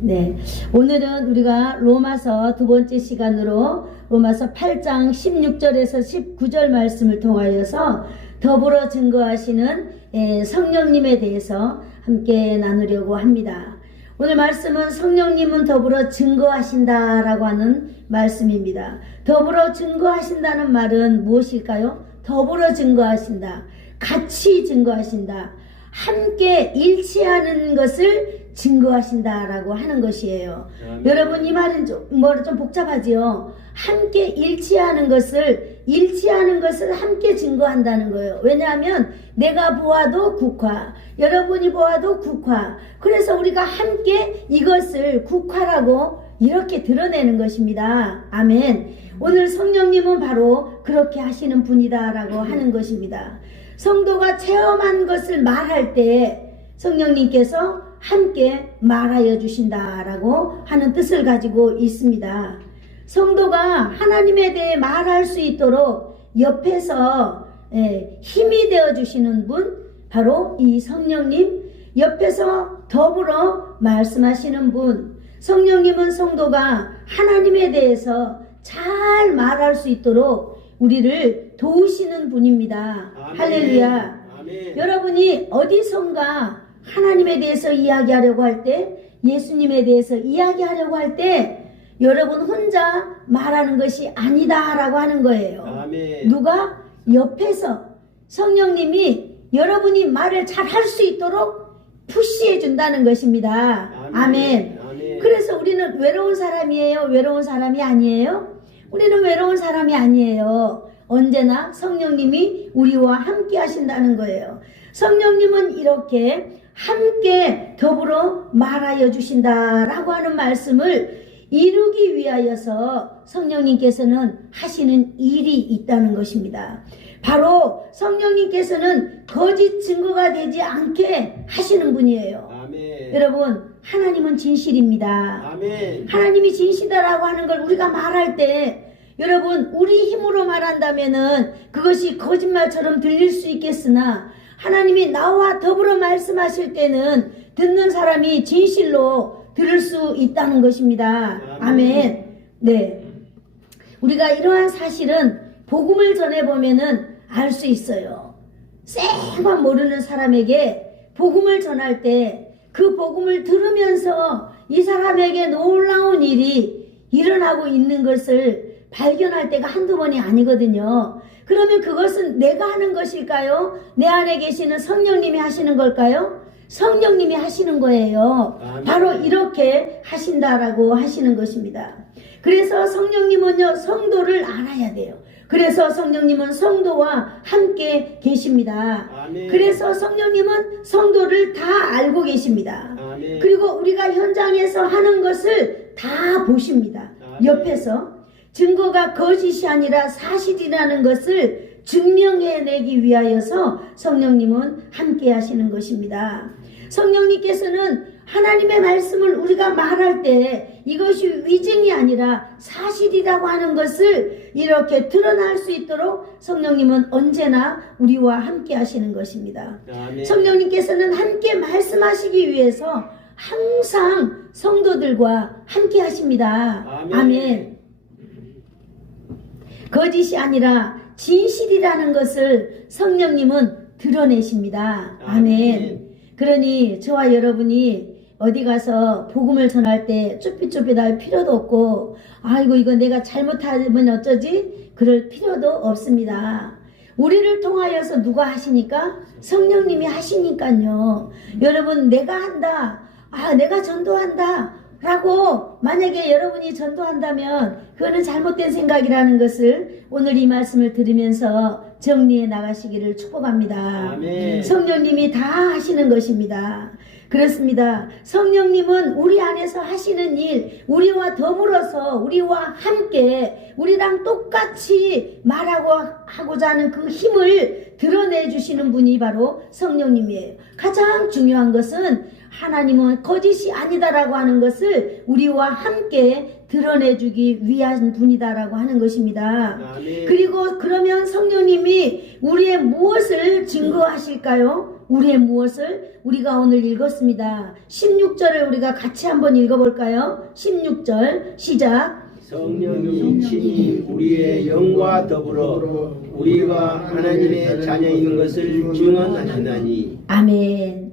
네. 오늘은 우리가 로마서 두 번째 시간으로 로마서 8장 16절에서 19절 말씀을 통하여서 더불어 증거하시는 성령님에 대해서 함께 나누려고 합니다. 오늘 말씀은 성령님은 더불어 증거하신다라고 하는 말씀입니다. 더불어 증거하신다는 말은 무엇일까요? 더불어 증거하신다. 같이 증거하신다. 함께 일치하는 것을 증거하신다라고 하는 것이에요. 여러분 이 말은 좀 복잡하지요. 함께 일치하는 것을 함께 증거한다는 거예요. 왜냐하면 내가 보아도 국화, 여러분이 보아도 국화. 그래서 우리가 함께 이것을 국화라고 이렇게 드러내는 것입니다. 아멘. 오늘 성령님은 바로 그렇게 하시는 분이다라고 하는 것입니다. 성도가 체험한 것을 말할 때 성령님께서 함께 말하여 주신다라고 하는 뜻을 가지고 있습니다. 성도가 하나님에 대해 말할 수 있도록 옆에서 힘이 되어 주시는 분, 바로 이 성령님, 옆에서 더불어 말씀하시는 분. 성령님은 성도가 하나님에 대해서 잘 말할 수 있도록 우리를 도우시는 분입니다. 아멘. 할렐루야. 아멘. 여러분이 어디선가 하나님에 대해서 이야기하려고 할 때, 예수님에 대해서 이야기하려고 할 때 여러분 혼자 말하는 것이 아니다라고 하는 거예요. 아멘. 누가? 옆에서 성령님이 여러분이 말을 잘 할 수 있도록 푸시해 준다는 것입니다. 아멘. 아멘. 아멘. 그래서 우리는 외로운 사람이에요? 외로운 사람이 아니에요? 우리는 외로운 사람이 아니에요. 언제나 성령님이 우리와 함께 하신다는 거예요. 성령님은 이렇게 함께 더불어 말하여 주신다라고 하는 말씀을 이루기 위하여서 성령님께서는 하시는 일이 있다는 것입니다. 바로 성령님께서는 거짓 증거가 되지 않게 하시는 분이에요. 아멘. 여러분, 하나님은 진실입니다. 아멘. 하나님이 진실이라고 하는 걸 우리가 말할 때 여러분 우리 힘으로 말한다면은 그것이 거짓말처럼 들릴 수 있겠으나 하나님이 나와 더불어 말씀하실 때는 듣는 사람이 진실로 들을 수 있다는 것입니다. 아멘. 네. 우리가 이러한 사실은 복음을 전해보면은 알 수 있어요. 쌩만 모르는 사람에게 복음을 전할 때 그 복음을 들으면서 이 사람에게 놀라운 일이 일어나고 있는 것을 발견할 때가 한두 번이 아니거든요. 그러면 그것은 내가 하는 것일까요? 내 안에 계시는 성령님이 하시는 걸까요? 성령님이 하시는 거예요. 아멘. 바로 이렇게 하신다라고 하시는 것입니다. 그래서 성령님은요, 성도를 알아야 돼요. 그래서 성령님은 성도와 함께 계십니다. 아멘. 그래서 성령님은 성도를 다 알고 계십니다. 아멘. 그리고 우리가 현장에서 하는 것을 다 보십니다. 아멘. 옆에서 증거가 거짓이 아니라 사실이라는 것을 증명해내기 위하여서 성령님은 함께 하시는 것입니다. 성령님께서는 하나님의 말씀을 우리가 말할 때 이것이 위증이 아니라 사실이라고 하는 것을 이렇게 드러날 수 있도록 성령님은 언제나 우리와 함께 하시는 것입니다. 아멘. 성령님께서는 함께 말씀하시기 위해서 항상 성도들과 함께 하십니다. 아멘. 아멘. 거짓이 아니라 진실이라는 것을 성령님은 드러내십니다. 아멘. 그러니 저와 여러분이 어디 가서 복음을 전할 때 쭈삣쭈삣 할 필요도 없고 아이고 이거 내가 잘못하면 어쩌지? 그럴 필요도 없습니다. 우리를 통하여서 누가 하시니까? 성령님이 하시니까요. 여러분 내가 한다. 내가 전도한다. 라고 만약에 여러분이 전도한다면 그거는 잘못된 생각이라는 것을 오늘 이 말씀을 들으면서 정리해 나가시기를 축복합니다. 아멘. 성령님이 다 하시는 것입니다. 그렇습니다. 성령님은 우리 안에서 하시는 일, 우리와 더불어서 우리와 함께 우리랑 똑같이 말하고 하고자 하는 그 힘을 드러내 주시는 분이 바로 성령님이에요. 가장 중요한 것은 하나님은 거짓이 아니다라고 하는 것을 우리와 함께 드러내주기 위한 분이다라고 하는 것입니다. 아멘. 그리고 그러면 성령님이 우리의 무엇을 증거하실까요? 우리의 무엇을? 우리가 오늘 읽었습니다. 16절을 우리가 같이 한번 읽어볼까요? 16절 시작. 성령이 친히 우리의 영과 더불어 우리가 하나님의 자녀인 것을 증언하시나니. 아멘.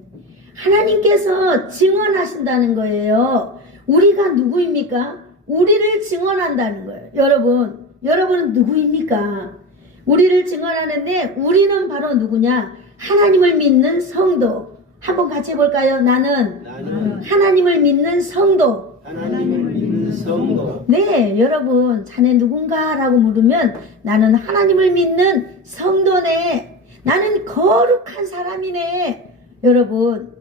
하나님께서 증언하신다는 거예요. 우리가 누구입니까? 우리를 증언한다는 거예요. 여러분은 누구입니까? 우리를 증언하는데 우리는 바로 누구냐? 하나님을 믿는 성도. 한번 같이 해볼까요? 나는 하나님을 믿는 성도. 하나님을 믿는 성도. 네, 여러분, 자네 누군가라고 물으면 나는 하나님을 믿는 성도네. 나는 거룩한 사람이네. 여러분,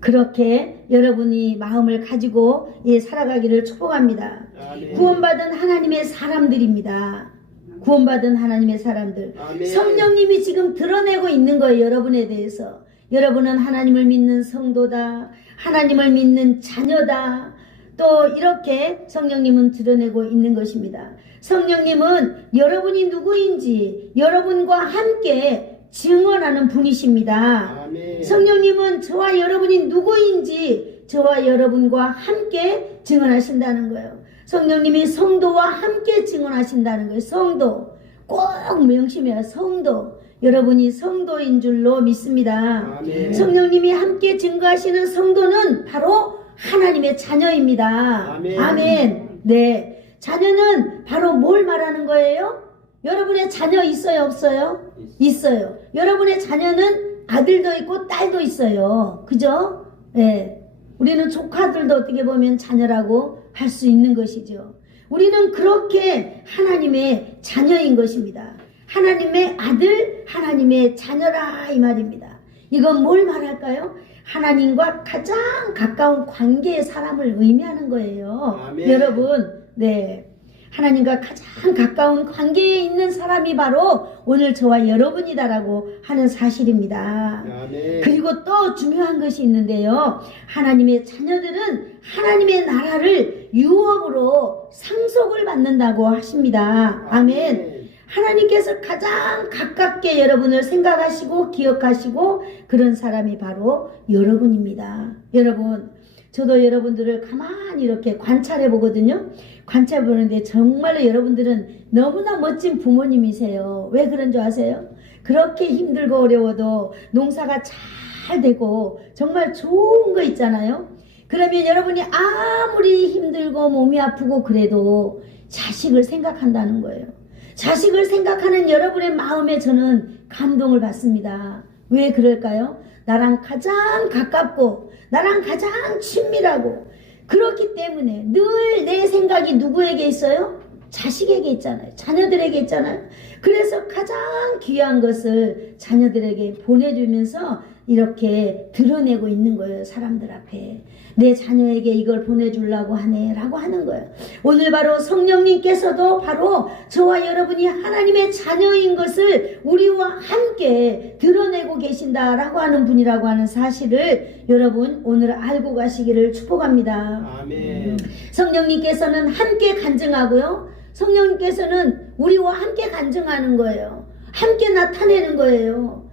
그렇게 여러분이 마음을 가지고 살아가기를 축복합니다. 아멘. 구원받은 하나님의 사람들입니다. 구원받은 하나님의 사람들. 아멘. 성령님이 지금 드러내고 있는 거예요. 여러분에 대해서. 여러분은 하나님을 믿는 성도다. 하나님을 믿는 자녀다. 또 이렇게 성령님은 드러내고 있는 것입니다. 성령님은 여러분이 누구인지 여러분과 함께 증언하는 분이십니다. 아멘. 성령님은 저와 여러분이 누구인지 저와 여러분과 함께 증언하신다는 거예요. 성령님이 성도와 함께 증언하신다는 거예요. 성도. 꼭 명심해요. 성도. 여러분이 성도인 줄로 믿습니다. 아멘. 성령님이 함께 증거하시는 성도는 바로 하나님의 자녀입니다. 아멘. 아멘. 네. 자녀는 바로 뭘 말하는 거예요? 여러분의 자녀 있어요, 없어요? 있어요. 여러분의 자녀는 아들도 있고 딸도 있어요. 그죠? 네. 우리는 조카들도 어떻게 보면 자녀라고 할 수 있는 것이죠. 우리는 그렇게 하나님의 자녀인 것입니다. 하나님의 아들, 하나님의 자녀라 이 말입니다. 이건 뭘 말할까요? 하나님과 가장 가까운 관계의 사람을 의미하는 거예요. 아멘. 여러분, 네. 하나님과 가장 가까운 관계에 있는 사람이 바로 오늘 저와 여러분이다라고 하는 사실입니다. 아멘. 그리고 또 중요한 것이 있는데요. 하나님의 자녀들은 하나님의 나라를 유업으로 상속을 받는다고 하십니다. 아멘. 하나님께서 가장 가깝게 여러분을 생각하시고 기억하시고 그런 사람이 바로 여러분입니다. 여러분, 저도 여러분들을 가만히 이렇게 관찰해 보거든요. 관찰해 보는데 정말로 여러분들은 너무나 멋진 부모님이세요. 왜 그런 줄 아세요? 그렇게 힘들고 어려워도 농사가 잘 되고 정말 좋은 거 있잖아요. 그러면 여러분이 아무리 힘들고 몸이 아프고 그래도 자식을 생각한다는 거예요. 자식을 생각하는 여러분의 마음에 저는 감동을 받습니다. 왜 그럴까요? 나랑 가장 가깝고 나랑 가장 친밀하고 그렇기 때문에 늘 내 생각이 누구에게 있어요? 자식에게 있잖아요. 자녀들에게 있잖아요. 그래서 가장 귀한 것을 자녀들에게 보내주면서 이렇게 드러내고 있는 거예요. 사람들 앞에. 내 자녀에게 이걸 보내주려고 하네 라고 하는 거예요. 오늘 바로 성령님께서도 바로 저와 여러분이 하나님의 자녀인 것을 우리와 함께 드러내고 계신다라고 하는 분이라고 하는 사실을 여러분 오늘 알고 가시기를 축복합니다. 아멘. 성령님께서는 함께 간증하고요. 성령님께서는 우리와 함께 간증하는 거예요. 함께 나타내는 거예요.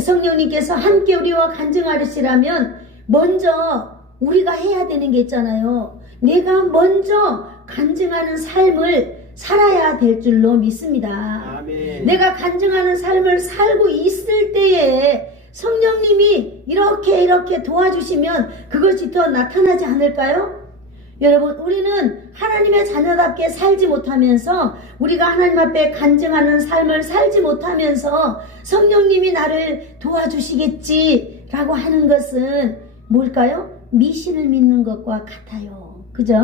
성령님께서 함께 우리와 간증하시라면 먼저 우리가 해야 되는 게 있잖아요. 내가 먼저 간증하는 삶을 살아야 될 줄로 믿습니다. 아멘. 내가 간증하는 삶을 살고 있을 때에 성령님이 이렇게 도와주시면 그것이 더 나타나지 않을까요? 여러분, 우리는 하나님의 자녀답게 살지 못하면서 우리가 하나님 앞에 간증하는 삶을 살지 못하면서 성령님이 나를 도와주시겠지라고 하는 것은 뭘까요? 미신을 믿는 것과 같아요. 그죠?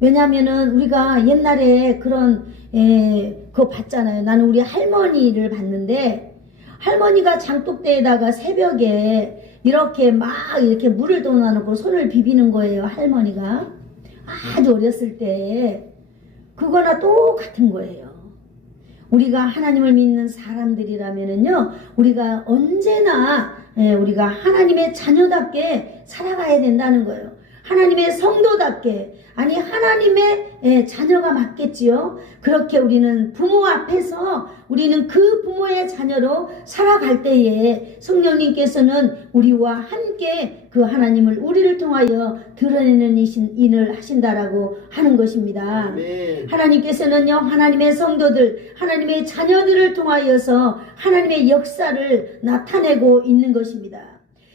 왜냐하면은 우리가 옛날에 그거 봤잖아요. 나는 우리 할머니를 봤는데 할머니가 장독대에다가 새벽에 이렇게 물을 떠나놓고 손을 비비는 거예요. 할머니가 아주 어렸을 때 그거나 똑같은 거예요. 우리가 하나님을 믿는 사람들이라면은요, 우리가 언제나 우리가 하나님의 자녀답게 살아가야 된다는 거예요. 하나님의 성도답게, 아니 하나님의 자녀가 맞겠지요. 그렇게 우리는 부모 앞에서 우리는 그 부모의 자녀로 살아갈 때에 성령님께서는 우리와 함께 그 하나님을 우리를 통하여 드러내는 일을 하신다라고 하는 것입니다. 아멘. 하나님께서는요, 하나님의 성도들, 하나님의 자녀들을 통하여서 하나님의 역사를 나타내고 있는 것입니다.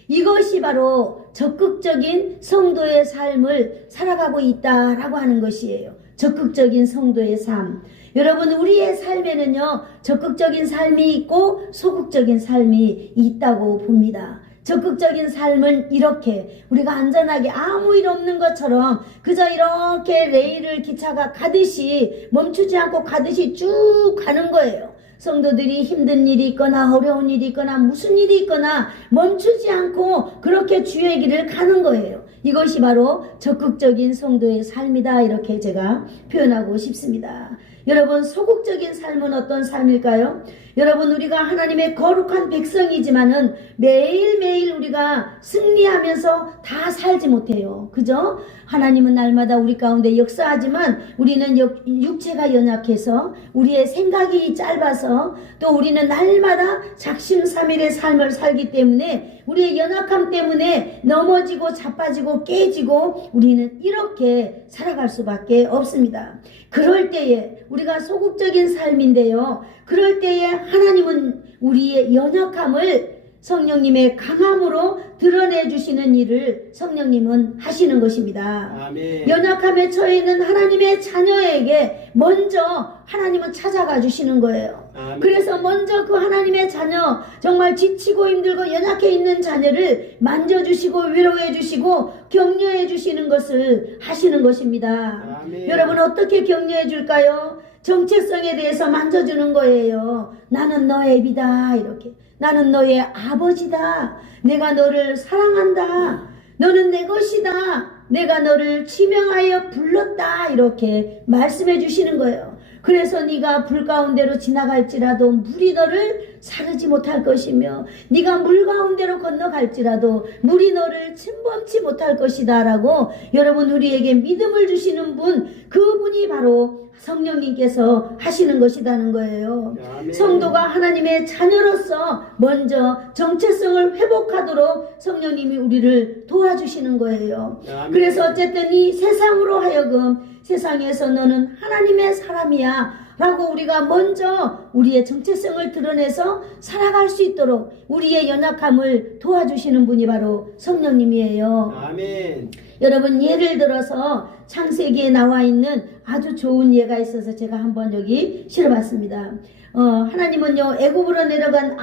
이것이 바로 적극적인 성도의 삶을 살아가고 있다라고 하는 것이에요. 적극적인 성도의 삶. 여러분, 우리의 삶에는요, 적극적인 삶이 있고 소극적인 삶이 있다고 봅니다. 적극적인 삶은 이렇게 우리가 안전하게 아무 일 없는 것처럼 그저 이렇게 레일을 기차가 가듯이 멈추지 않고 가듯이 쭉 가는 거예요. 성도들이 힘든 일이 있거나 어려운 일이 있거나 무슨 일이 있거나 멈추지 않고 그렇게 주의 길을 가는 거예요. 이것이 바로 적극적인 성도의 삶이다, 이렇게 제가 표현하고 싶습니다. 여러분, 소극적인 삶은 어떤 삶일까요? 여러분, 우리가 하나님의 거룩한 백성이지만은 매일매일 우리가 승리하면서 다 살지 못해요. 그죠? 하나님은 날마다 우리 가운데 역사하지만 우리는 육체가 연약해서, 우리의 생각이 짧아서, 또 우리는 날마다 작심삼일의 삶을 살기 때문에 우리의 연약함 때문에 넘어지고 자빠지고 깨지고 우리는 이렇게 살아갈 수밖에 없습니다. 그럴 때에 우리가 소극적인 삶인데요, 그럴 때에 하나님은 우리의 연약함을 성령님의 강함으로 드러내 주시는 일을 성령님은 하시는 것입니다. 아멘. 연약함에 처해 있는 하나님의 자녀에게 먼저 하나님은 찾아가 주시는 거예요. 아멘. 그래서 먼저 그 하나님의 자녀, 정말 지치고 힘들고 연약해 있는 자녀를 만져주시고 위로해 주시고 격려해 주시는 것을 하시는 것입니다. 아멘. 여러분, 어떻게 격려해 줄까요? 정체성에 대해서 만져주는 거예요. 나는 너의 애비다, 이렇게. 나는 너의 아버지다. 내가 너를 사랑한다. 너는 내 것이다. 내가 너를 지명하여 불렀다. 이렇게 말씀해 주시는 거예요. 그래서 네가 불 가운데로 지나갈지라도 물이 너를 사르지 못할 것이며, 네가 물 가운데로 건너갈지라도 물이 너를 침범치 못할 것이다 라고 여러분, 우리에게 믿음을 주시는 분, 그분이 바로 성령님께서 하시는 것이라는 거예요. 아멘. 성도가 하나님의 자녀로서 먼저 정체성을 회복하도록 성령님이 우리를 도와주시는 거예요. 아멘. 그래서 어쨌든 이 세상으로 하여금, 세상에서 너는 하나님의 사람이야 라고 우리가 먼저 우리의 정체성을 드러내서 살아갈 수 있도록 우리의 연약함을 도와주시는 분이 바로 성령님이에요. 아멘. 여러분, 예를 들어서 창세기에 나와 있는 아주 좋은 예가 있어서 제가 한번 여기 실어봤습니다. 하나님은요, 애굽으로 내려간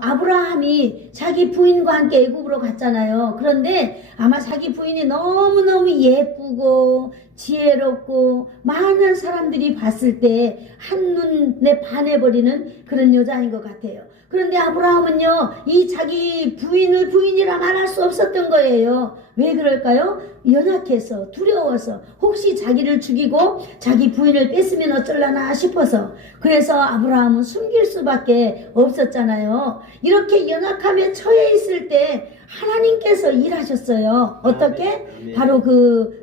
아브라함이 자기 부인과 함께 애굽으로 갔잖아요. 그런데 아마 자기 부인이 너무너무 예쁘고 지혜롭고 많은 사람들이 봤을 때 한눈에 반해버리는 그런 여자인 것 같아요. 그런데 아브라함은요, 이 자기 부인을 부인이라 말할 수 없었던 거예요. 왜 그럴까요? 연약해서, 두려워서, 혹시 자기를 죽이고 자기 부인을 뺐으면 어쩔라나 싶어서. 그래서 아브라함은 숨길 수밖에 없었잖아요. 이렇게 연약함에 처해 있을 때 하나님께서 일하셨어요. 어떻게? 아멘. 바로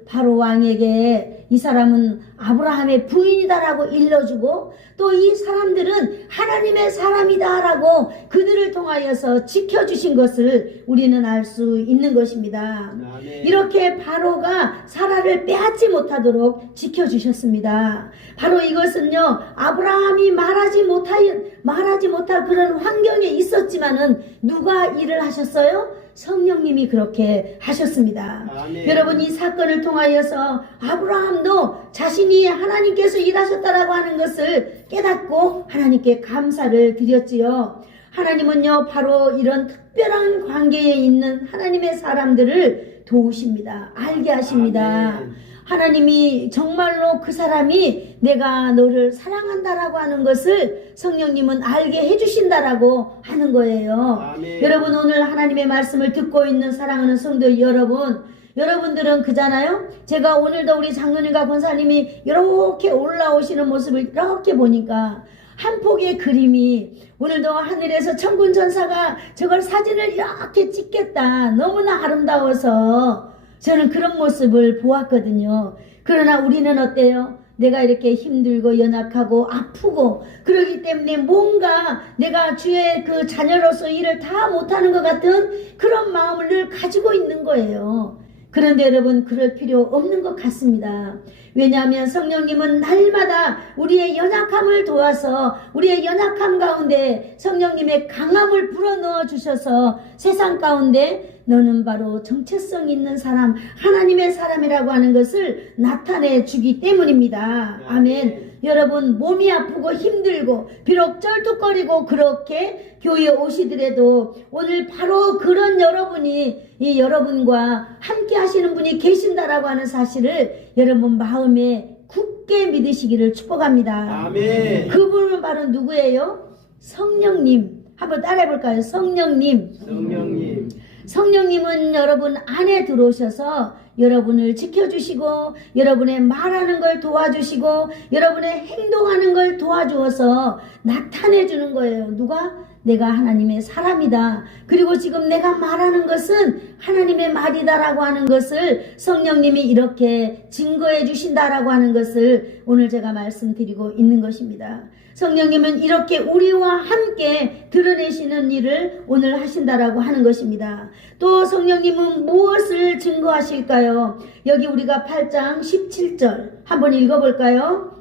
바로 왕에게 이 사람은 아브라함의 부인이다라고 일러주고, 또 이 사람들은 하나님의 사람이다라고 그들을 통하여서 지켜주신 것을 우리는 알 수 있는 것입니다. 아멘. 이렇게 바로가 사라를 빼앗지 못하도록 지켜주셨습니다. 바로 이것은요, 아브라함이 말하지 못할 그런 환경에 있었지만은 누가 일을 하셨어요? 성령님이 그렇게 하셨습니다. 아멘. 여러분, 이 사건을 통하여서 아브라함도 자신이 하나님께서 일하셨다라고 하는 것을 깨닫고 하나님께 감사를 드렸지요. 하나님은요, 바로 이런 특별한 관계에 있는 하나님의 사람들을 도우십니다. 알게 하십니다. 아멘. 하나님이 정말로 그 사람이 내가 너를 사랑한다라고 하는 것을 성령님은 알게 해주신다라고 하는 거예요. 아멘. 여러분, 오늘 하나님의 말씀을 듣고 있는 사랑하는 성도 여러분, 여러분들은 그잖아요. 제가 오늘도 우리 장로님과 권사님이 이렇게 올라오시는 모습을 이렇게 보니까 한 폭의 그림이 오늘도 하늘에서 천군 천사가 저걸 사진을 이렇게 찍겠다. 너무나 아름다워서 저는 그런 모습을 보았거든요. 그러나 우리는 어때요? 내가 이렇게 힘들고 연약하고 아프고 그러기 때문에 뭔가 내가 주의 그 자녀로서 일을 다 못하는 것 같은 그런 마음을 늘 가지고 있는 거예요. 그런데 여러분 그럴 필요 없는 것 같습니다. 왜냐하면 성령님은 날마다 우리의 연약함을 도와서 우리의 연약함 가운데 성령님의 강함을 불어넣어 주셔서 세상 가운데 너는 바로 정체성 있는 사람, 하나님의 사람이라고 하는 것을 나타내 주기 때문입니다. 아멘. 여러분 몸이 아프고 힘들고 비록 쩔뚝거리고 그렇게 교회에 오시더라도 오늘 바로 그런 여러분이 이 여러분과 함께 하시는 분이 계신다라고 하는 사실을 여러분 마음에 굳게 믿으시기를 축복합니다. 아멘. 그분은 바로 누구예요? 성령님. 한번 따라해 볼까요? 성령님. 성령님. 성령님은 여러분 안에 들어오셔서 여러분을 지켜주시고 여러분의 말하는 걸 도와주시고 여러분의 행동하는 걸 도와주어서 나타내주는 거예요. 누가? 내가 하나님의 사람이다. 그리고 지금 내가 말하는 것은 하나님의 말이다라고 하는 것을 성령님이 이렇게 증거해 주신다라고 하는 것을 오늘 제가 말씀드리고 있는 것입니다. 성령님은 이렇게 우리와 함께 드러내시는 일을 오늘 하신다라고 하는 것입니다. 또 성령님은 무엇을 증거하실까요? 여기 우리가 8장 17절 한번 읽어볼까요?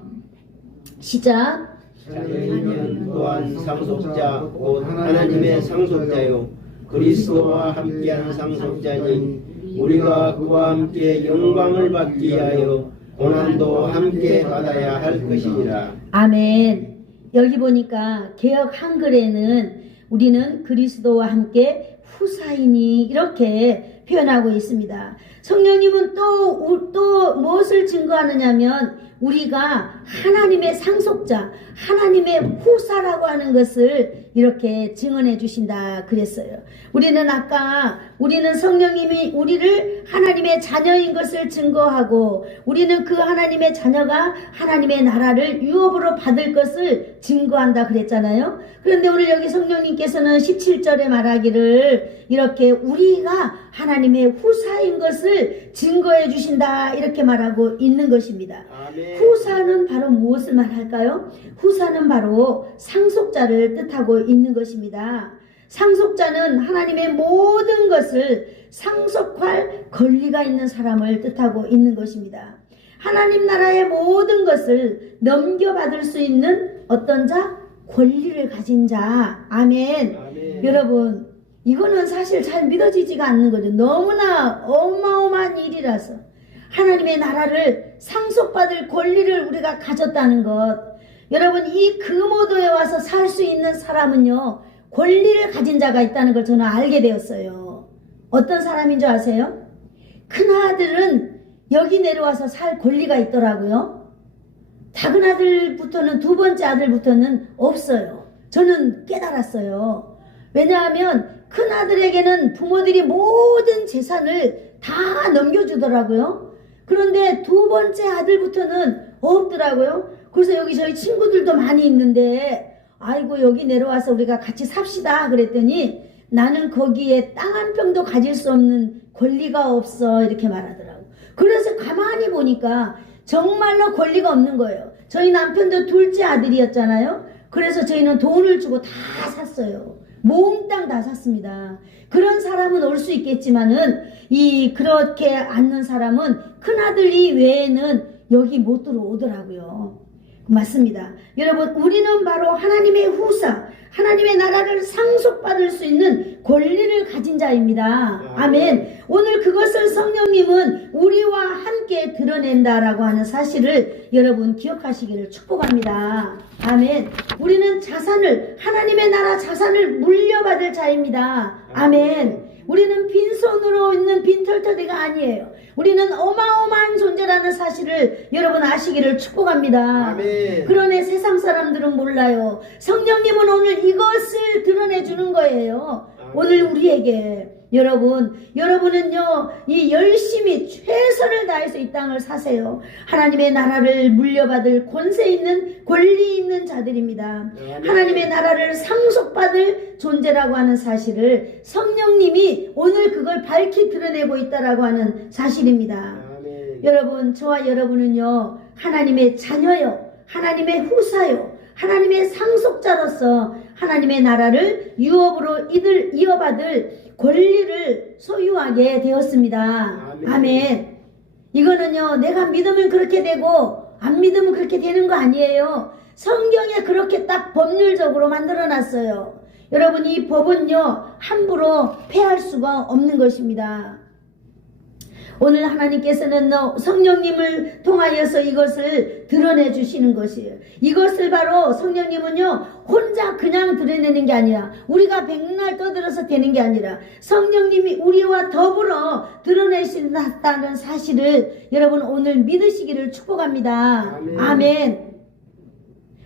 시작. 자녀이면 또한 상속자 곧 하나님의 상속자요 그리스도와 함께한 상속자니 우리가 그와 함께 영광을 받기 위하여 고난도 함께 받아야 할 것이니라. 아멘. 여기 보니까 개역 한글에는 우리는 그리스도와 함께 후사이니 이렇게 표현하고 있습니다. 성령님은 또 무엇을 증거하느냐면 우리가 하나님의 상속자, 하나님의 후사라고 하는 것을 이렇게 증언해 주신다 그랬어요. 우리는 성령님이 우리를 하나님의 자녀인 것을 증거하고 우리는 그 하나님의 자녀가 하나님의 나라를 유업으로 받을 것을 증거한다 그랬잖아요. 그런데 오늘 여기 성령님께서는 17절에 말하기를 이렇게 우리가 하나님의 후사인 것을 증거해 주신다 이렇게 말하고 있는 것입니다. 아멘. 후사는 바로 무엇을 말할까요? 후사는 바로 상속자를 뜻하고 있는 것입니다. 상속자는 하나님의 모든 것을 상속할 권리가 있는 사람을 뜻하고 있는 것입니다. 하나님 나라의 모든 것을 넘겨받을 수 있는 어떤 자? 권리를 가진 자. 아멘. 아멘. 여러분 이거는 사실 잘 믿어지지가 않는 거죠. 너무나 어마어마한 일이라서 하나님의 나라를 상속받을 권리를 우리가 가졌다는 것. 여러분 이 금오도에 와서 살 수 있는 사람은요 권리를 가진 자가 있다는 걸 저는 알게 되었어요. 어떤 사람인 줄 아세요? 큰아들은 여기 내려와서 살 권리가 있더라고요. 작은 아들부터는 두 번째 아들부터는 없어요. 저는 깨달았어요. 왜냐하면 큰아들에게는 부모들이 모든 재산을 다 넘겨주더라고요. 그런데 두 번째 아들부터는 없더라고요. 그래서 여기 저희 친구들도 많이 있는데 아이고 여기 내려와서 우리가 같이 삽시다 그랬더니 나는 거기에 땅 한 평도 가질 수 없는 권리가 없어 이렇게 말하더라고요. 그래서 가만히 보니까 정말로 권리가 없는 거예요. 저희 남편도 둘째 아들이었잖아요. 그래서 저희는 돈을 주고 다 샀어요. 몽땅 다 샀습니다. 그런 사람은 올 수 있겠지만은 그렇게 않는 사람은 큰아들이 외에는 여기 못 들어오더라고요. 맞습니다. 여러분 우리는 바로 하나님의 후사, 하나님의 나라를 상속받을 수 있는 권리를 가진 자입니다. 아멘. 오늘 그것을 성령님은 우리와 함께 드러낸다라고 하는 사실을 여러분 기억하시기를 축복합니다. 아멘. 우리는 하나님의 나라 자산을 물려받을 자입니다. 아멘. 우리는 빈손으로 있는 빈털터리가 아니에요. 우리는 어마어마한 존재라는 사실을 여러분 아시기를 축복합니다. 아멘. 그러네 세상 사람들은 몰라요. 성령님은 오늘 이것을 드러내 주는 거예요. 오늘 오늘 우리에게 여러분은요, 이 열심히 최선을 다해서 이 땅을 사세요. 하나님의 나라를 물려받을 권리 있는 자들입니다. 하나님의 나라를 상속받을 존재라고 하는 사실을 성령님이 오늘 그걸 밝히 드러내고 있다라고 하는 사실입니다. 여러분, 저와 여러분은요, 하나님의 자녀요, 하나님의 후사요, 하나님의 상속자로서 하나님의 나라를 유업으로 이어받을 권리를 소유하게 되었습니다. 아멘. 이거는요, 내가 믿으면 그렇게 되고 안 믿으면 그렇게 되는 거 아니에요. 성경에 그렇게 딱 법률적으로 만들어 놨어요. 여러분, 이 법은요, 함부로 폐할 수가 없는 것입니다. 오늘 하나님께서는 성령님을 통하여서 이것을 드러내 주시는 것이에요. 이것을 바로 성령님은요, 혼자 그냥 드러내는 게 아니라, 우리가 백날 떠들어서 되는 게 아니라 성령님이 우리와 더불어 드러내신다는 사실을 여러분 오늘 믿으시기를 축복합니다. 아멘.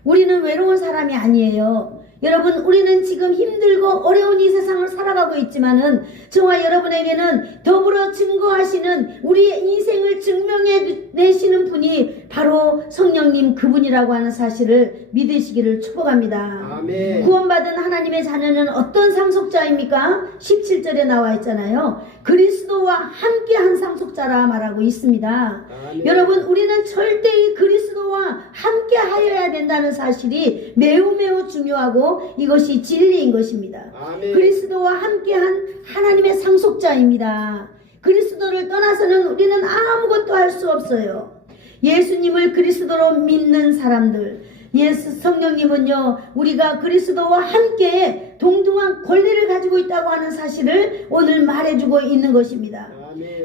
우리는 외로운 사람이 아니에요. 여러분, 우리는 지금 힘들고 어려운 이 세상을 살아가고 있지만은 저와 여러분에게는 더불어 증거하시는 우리의 인생을 증명해 내시는 분이 바로 성령님 그분이라고 하는 사실을 믿으시기를 축복합니다. 아멘. 구원받은 하나님의 자녀는 어떤 상속자입니까? 17절에 나와 있잖아요. 그리스도와 함께한 상속자라 말하고 있습니다. 아멘. 여러분, 우리는 절대 이 그리스도와 함께 하여야 된다는 사실이 매우 중요하고 이것이 진리인 것입니다. 아멘. 그리스도와 함께한 하나님의 상속자입니다. 그리스도를 떠나서는 우리는 아무것도 할 수 없어요. 예수님을 그리스도로 믿는 사람들, 성령님은요, 우리가 그리스도와 함께 동등한 권리를 가지고 있다고 하는 사실을 오늘 말해주고 있는 것입니다.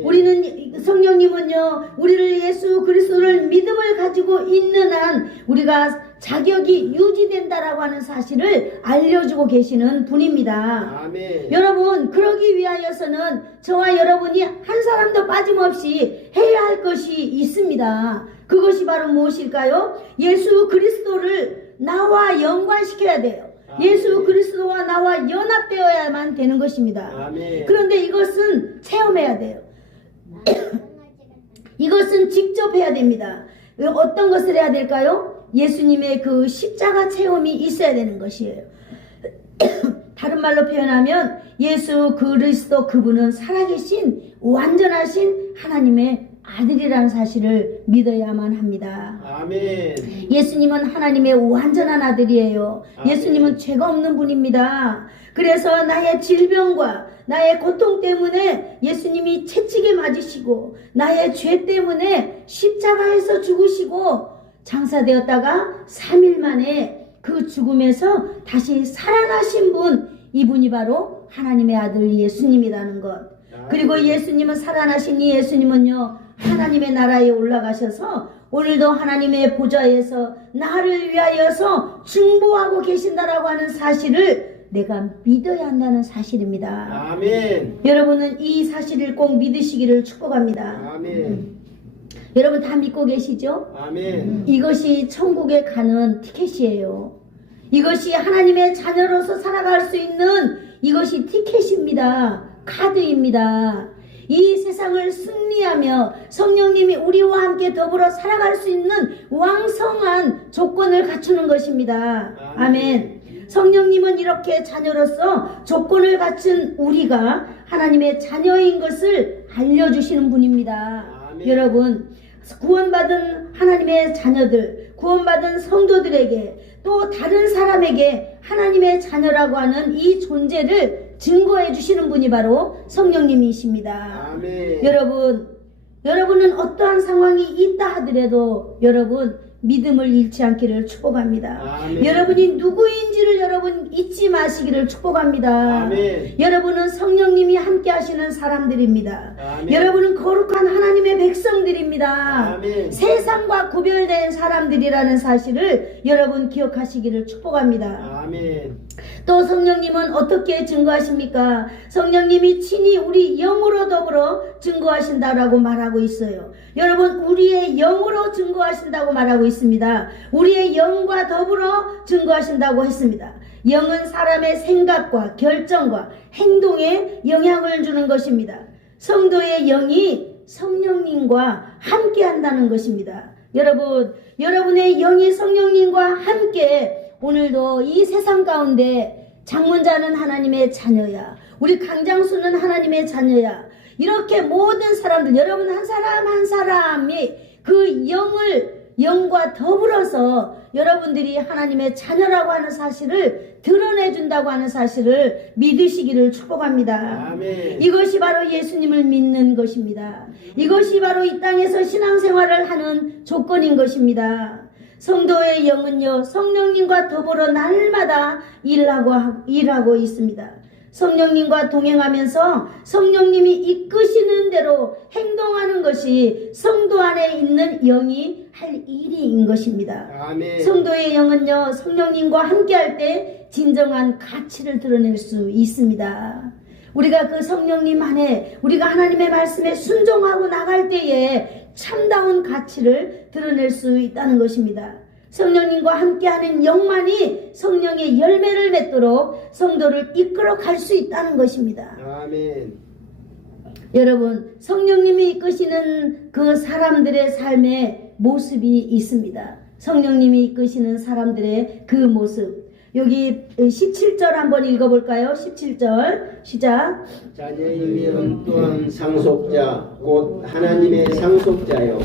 우리는 성령님은요, 우리를 예수 그리스도를 믿음을 가지고 있는 한 우리가 자격이 유지된다라고 하는 사실을 알려주고 계시는 분입니다. 아멘. 여러분, 그러기 위하여서는 저와 여러분이 한 사람도 빠짐없이 해야 할 것이 있습니다. 그것이 바로 무엇일까요? 예수 그리스도를 나와 연관시켜야 돼요. 예수 그리스도와 나와 연합되어야만 되는 것입니다. 아멘. 그런데 이것은 체험해야 돼요. 이것은 직접 해야 됩니다. 어떤 것을 해야 될까요? 예수님의 그 십자가 체험이 있어야 되는 것이에요. 다른 말로 표현하면 예수 그리스도 그분은 살아계신 완전하신 하나님의 아들이라는 사실을 믿어야만 합니다. 아멘. 예수님은 하나님의 완전한 아들이에요. 아멘. 예수님은 죄가 없는 분입니다. 그래서 나의 질병과 나의 고통 때문에 예수님이 채찍에 맞으시고 나의 죄 때문에 십자가에서 죽으시고 장사되었다가 3일 만에 그 죽음에서 다시 살아나신 분, 이분이 바로 하나님의 아들 예수님이라는 것. 그리고 예수님은 살아나신 이 예수님은요, 하나님의 나라에 올라가셔서 오늘도 하나님의 보좌에서 나를 위하여서 중보하고 계신다라고 하는 사실을 내가 믿어야 한다는 사실입니다. 아멘. 여러분은 이 사실을 꼭 믿으시기를 축복합니다. 아멘. 여러분 다 믿고 계시죠? 아멘. 이것이 천국에 가는 티켓이에요. 이것이 하나님의 자녀로서 살아갈 수 있는 이것이 티켓입니다. 카드입니다. 이 세상을 승리하며 성령님이 우리와 함께 더불어 살아갈 수 있는 왕성한 조건을 갖추는 것입니다. 아멘. 성령님은 이렇게 자녀로서 조건을 갖춘 우리가 하나님의 자녀인 것을 알려주시는 분입니다. 아멘. 여러분, 구원받은 하나님의 자녀들, 구원받은 성도들에게 또 다른 사람에게 하나님의 자녀라고 하는 이 존재를 증거해 주시는 분이 바로 성령님이십니다. 아멘. 여러분은 어떠한 상황이 있다 하더라도 여러분 믿음을 잃지 않기를 축복합니다. 아멘. 여러분이 누구인지를 여러분 잊지 마시기를 축복합니다. 아멘. 여러분은 성령님이 함께 하시는 사람들입니다. 아멘. 여러분은 거룩한 하나님의 백성들입니다. 아멘. 세상과 구별된 사람들이라는 사실을 여러분 기억하시기를 축복합니다. 아멘. 또 성령님은 어떻게 증거하십니까? 성령님이 친히 우리 영으로 더불어 증거하신다라고 말하고 있어요. 여러분, 우리의 영으로 증거하신다고 말하고 있습니다. 우리의 영과 더불어 증거하신다고 했습니다. 영은 사람의 생각과 결정과 행동에 영향을 주는 것입니다. 성도의 영이 성령님과 함께 한다는 것입니다. 여러분, 여러분의 영이 성령님과 함께 오늘도 이 세상 가운데 장문자는 하나님의 자녀야, 우리 강장수는 하나님의 자녀야, 이렇게 모든 사람들, 여러분 한 사람 한 사람이 그 영과 더불어서 여러분들이 하나님의 자녀라고 하는 사실을 드러내준다고 하는 사실을 믿으시기를 축복합니다. 아멘. 이것이 바로 예수님을 믿는 것입니다. 이것이 바로 이 땅에서 신앙생활을 하는 조건인 것입니다. 성도의 영은요, 성령님과 더불어 날마다 일하고 있습니다. 성령님과 동행하면서 성령님이 이끄시는 대로 행동하는 것이 성도 안에 있는 영이 할 일인 것입니다. 아멘. 성도의 영은요, 성령님과 함께 할 때 진정한 가치를 드러낼 수 있습니다. 우리가 그 성령님 안에, 우리가 하나님의 말씀에 순종하고 나갈 때에 참다운 가치를 드러낼 수 있다는 것입니다. 성령님과 함께하는 영만이 성령의 열매를 맺도록 성도를 이끌어 갈 수 있다는 것입니다. 아멘. 여러분, 성령님이 이끄시는 그 사람들의 삶의 모습이 있습니다. 성령님이 이끄시는 사람들의 그 모습. 여기 17절 한번 읽어볼까요? 17절 시작. 자녀이면 또한 상속자 곧 하나님의 상속자요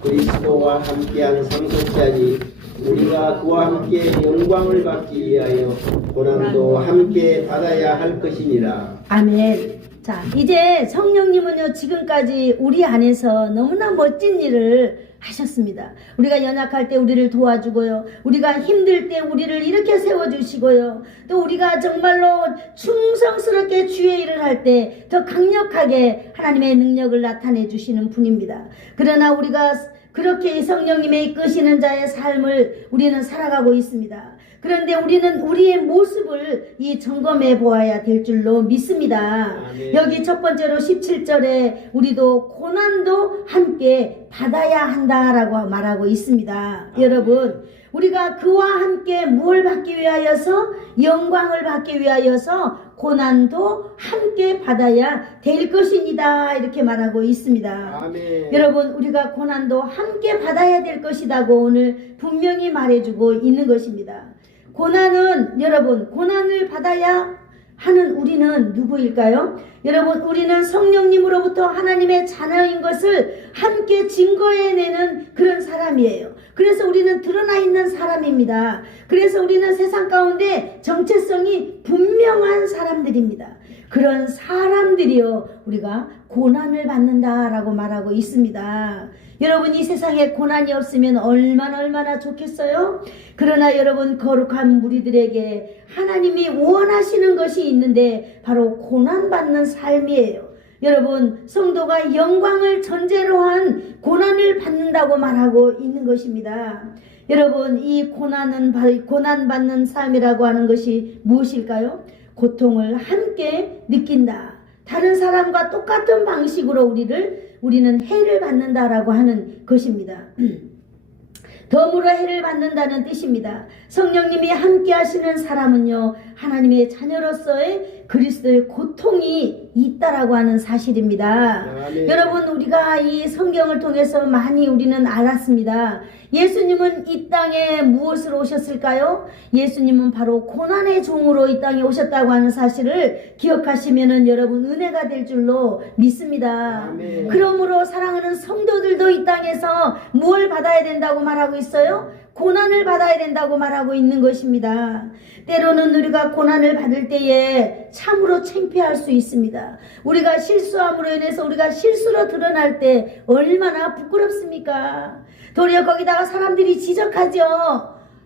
그리스도와 함께한 상속자니 우리가 그와 함께 영광을 받기 위하여 고난도 함께 받아야 할 것이니라. 아멘. 자, 이제 성령님은요, 지금까지 우리 안에서 너무나 멋진 일을 하셨습니다. 우리가 연약할 때 우리를 도와주고요, 우리가 힘들 때 우리를 이렇게 세워주시고요, 또 우리가 정말로 충성스럽게 주의 일을 할 때 더 강력하게 하나님의 능력을 나타내 주시는 분입니다. 그러나 우리가 그렇게 성령님의 이끄시는 자의 삶을 우리는 살아가고 있습니다. 그런데 우리는 우리의 모습을 이 점검해 보아야 될 줄로 믿습니다. 아멘. 여기 첫 번째로 17절에 우리도 고난도 함께 받아야 한다라고 말하고 있습니다. 여러분, 우리가 그와 함께 뭘 받기 위하여서, 영광을 받기 위하여서 고난도 함께 받아야 될 것입니다. 이렇게 말하고 있습니다. 아멘. 여러분, 우리가 고난도 함께 받아야 될 것이라고 오늘 분명히 말해주고 있는 것입니다. 고난은, 여러분, 고난을 받아야 하는 우리는 누구일까요? 여러분, 우리는 성령님으로부터 하나님의 자녀인 것을 함께 증거해내는 그런 사람이에요. 그래서 우리는 드러나 있는 사람입니다. 그래서 우리는 세상 가운데 정체성이 분명한 사람들입니다. 그런 사람들이요, 우리가 고난을 받는다라고 말하고 있습니다. 여러분, 이 세상에 고난이 없으면 얼마나 좋겠어요? 그러나 여러분, 거룩한 무리들에게 하나님이 원하시는 것이 있는데 바로 고난받는 삶이에요. 여러분, 성도가 영광을 전제로 한 고난을 받는다고 말하고 있는 것입니다. 여러분, 이 고난받는 삶이라고 하는 것이 무엇일까요? 고통을 함께 느낀다. 다른 사람과 똑같은 방식으로 우리는 해를 받는다라고 하는 것입니다. 덤으로 해를 받는다는 뜻입니다. 성령님이 함께 하시는 사람은요, 하나님의 자녀로서의 그리스도의 고통이 있다라고 하는 사실입니다. 아멘. 여러분, 우리가 이 성경을 통해서 많이 우리는 알았습니다. 예수님은 이 땅에 무엇으로 오셨을까요? 예수님은 바로 고난의 종으로 이 땅에 오셨다고 하는 사실을 기억하시면은 여러분 은혜가 될 줄로 믿습니다. 아멘. 그러므로 사랑하는 성도들도 이 땅에서 무엇을 받아야 된다고 말하고 있어요? 고난을 받아야 된다고 말하고 있는 것입니다. 때로는 우리가 고난을 받을 때에 참으로 창피할 수 있습니다. 우리가 실수함으로 인해서 우리가 실수로 드러날 때 얼마나 부끄럽습니까? 도리어 거기다가 사람들이 지적하죠.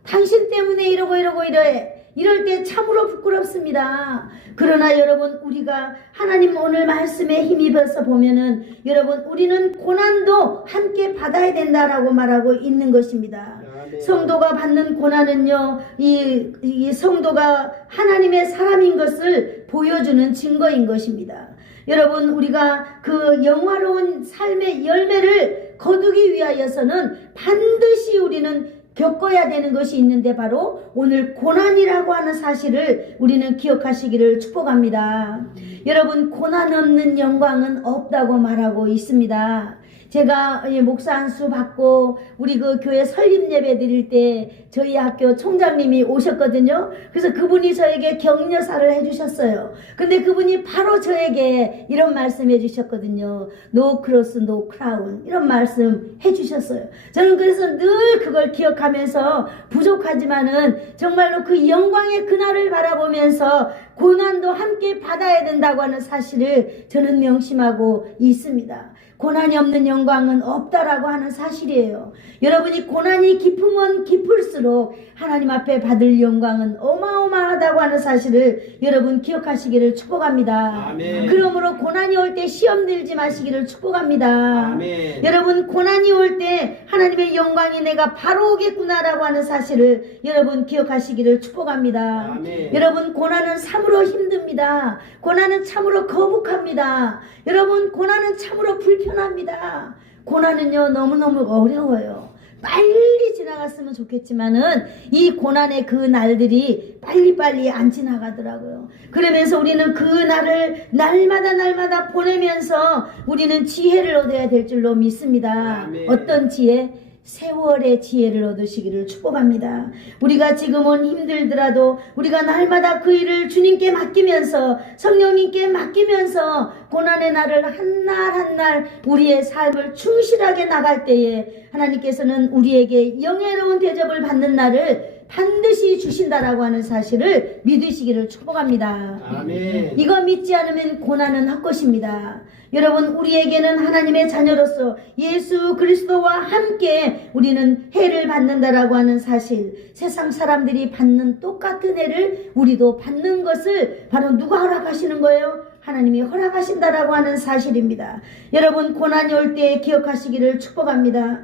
당신 때문에 이러고 이래. 이럴 때 참으로 부끄럽습니다. 그러나 여러분, 우리가 하나님 오늘 말씀에 힘입어서 보면은 여러분, 우리는 고난도 함께 받아야 된다라고 말하고 있는 것입니다. 아멘. 성도가 받는 고난은요, 이 성도가 하나님의 사람인 것을 보여주는 증거인 것입니다. 여러분, 우리가 그 영화로운 삶의 열매를 거두기 위하여서는 반드시 우리는 겪어야 되는 것이 있는데 바로 오늘 고난이라고 하는 사실을 우리는 기억하시기를 축복합니다. 여러분, 고난 없는 영광은 없다고 말하고 있습니다. 제가 목사 안수 받고 우리 그 교회 설립 예배 드릴 때 저희 학교 총장님이 오셨거든요. 그래서 그분이 저에게 격려사를 해주셨어요. 근데 그분이 바로 저에게 이런 말씀 해주셨거든요. No cross, no crown. 이런 말씀 해주셨어요. 저는 그래서 늘 그걸 기억하면서 부족하지만은 정말로 그 영광의 그날을 바라보면서 고난도 함께 받아야 된다고 하는 사실을 저는 명심하고 있습니다. 고난이 없는 영광은 없다라고 하는 사실이에요. 여러분이 고난이 깊으면 깊을수록 하나님 앞에 받을 영광은 어마어마하다고 하는 사실을 여러분 기억하시기를 축복합니다. 아멘. 그러므로 고난이 올 때 시험 들지 마시기를 축복합니다. 아멘. 여러분, 고난이 올 때 하나님의 영광이 내가 바로 오겠구나라고 하는 사실을 여러분 기억하시기를 축복합니다. 아멘. 여러분, 고난은 참으로 힘듭니다. 고난은 참으로 거북합니다. 여러분, 고난은 참으로 불편합니다. 고난은요 너무너무 어려워요. 빨리 지나갔으면 좋겠지만은 이 고난의 그 날들이 빨리빨리 안 지나가더라고요. 그러면서 우리는 그 날을 날마다 보내면서 우리는 지혜를 얻어야 될 줄로 믿습니다. 아멘. 어떤 지혜? 세월의 지혜를 얻으시기를 축복합니다. 우리가 지금은 힘들더라도 우리가 날마다 그 일을 주님께 맡기면서 성령님께 맡기면서 고난의 날을 한 날 한 날 우리의 삶을 충실하게 나갈 때에 하나님께서는 우리에게 영예로운 대접을 받는 날을 반드시 주신다라고 하는 사실을 믿으시기를 축복합니다. 아멘. 이거 믿지 않으면 고난은 헛것입니다. 여러분, 우리에게는 하나님의 자녀로서 예수 그리스도와 함께 우리는 해를 받는다라고 하는 사실, 세상 사람들이 받는 똑같은 해를 우리도 받는 것을 바로 누가 허락하시는 거예요? 하나님이 허락하신다라고 하는 사실입니다. 여러분, 고난이 올 때 기억하시기를 축복합니다.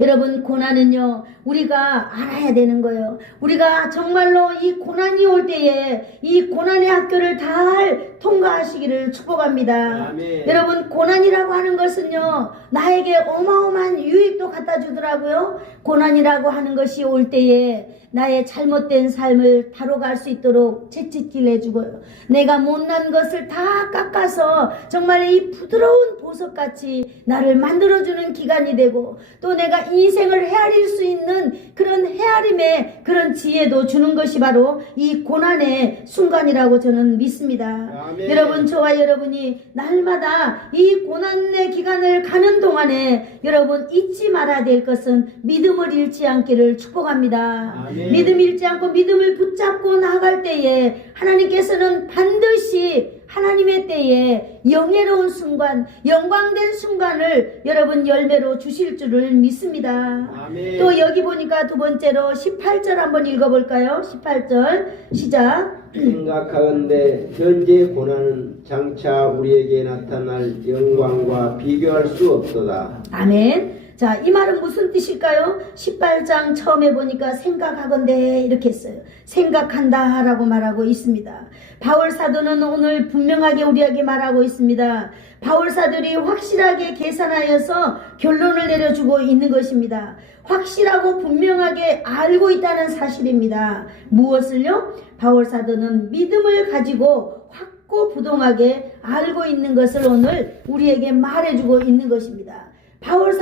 여러분, 고난은요 우리가 알아야 되는 거예요. 우리가 정말로 이 고난이 올 때에 이 고난의 학교를 잘 통과하시기를 축복합니다. 아멘. 여러분, 고난이라고 하는 것은요 나에게 어마어마한 유익도 갖다 주더라고요. 고난이라고 하는 것이 올 때에 나의 잘못된 삶을 바로 갈 수 있도록 채찍질 해주고요. 내가 못난 것을 다 깎아서 정말 이 부드러운 보석같이 나를 만들어주는 기간이 되고, 또 내가 인생을 헤아릴 수 있는 그런 헤아림의 그런 지혜도 주는 것이 바로 이 고난의 순간이라고 저는 믿습니다. 아멘. 여러분, 저와 여러분이 날마다 이 고난의 기간을 가는 동안에 여러분 잊지 말아야 될 것은 믿음을 잃지 않기를 축복합니다. 아멘. 믿음 잃지 않고 믿음을 붙잡고 나아갈 때에 하나님께서는 반드시 하나님의 때에 영예로운 순간, 영광된 순간을 여러분 열매로 주실 줄을 믿습니다. 아멘. 또 여기 보니까 두 번째로 18절 한번 읽어볼까요? 18절 시작. 생각하건대 현재 고난은 장차 우리에게 나타날 영광과 비교할 수 없도다. 아멘. 자, 이 말은 무슨 뜻일까요? 18장 처음에 보니까 생각하건대 이렇게 했어요. 생각한다 라고 말하고 있습니다. 바울 사도는 오늘 분명하게 우리에게 말하고 있습니다. 바울 사도들이 확실하게 계산하여서 결론을 내려주고 있는 것입니다. 확실하고 분명하게 알고 있다는 사실입니다. 무엇을요? 바울 사도는 믿음을 가지고 확고부동하게 알고 있는 것을 오늘 우리에게 말해주고 있는 것입니다. 바울